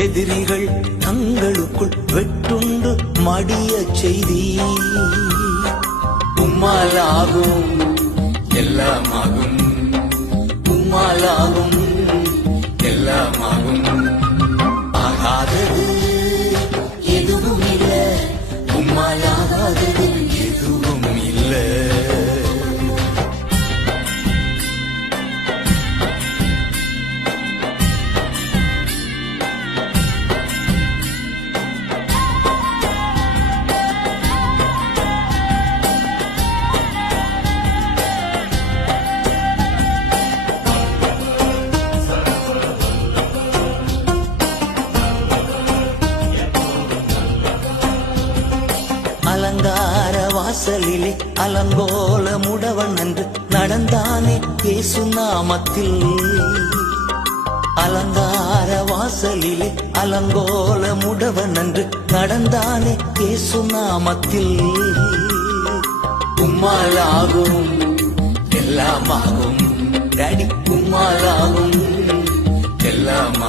எதிரிகள் தங்களுக்குள் வெட்டுண்டு மடிய செய்தி உம்மாலாகும் எல்லாமாகும் உம்மாலாகும் எல்லாமாகும் ஆகாதது எதுவும் இல்ல உம்மாலாகாதது எதுவும் இல்ல அலங்கார வாசலிலே அலங்கோல முடவன் என்று நடந்தானே இயேசு நாமத்தில் அலங்கார வாசலிலே அலங்கோல முடவன் என்று நடந்தானே இயேசு நாமத்தில் உம்மாலாகும் எல்லாமாகும் டாடி உம்மாலாகும் எல்லாம்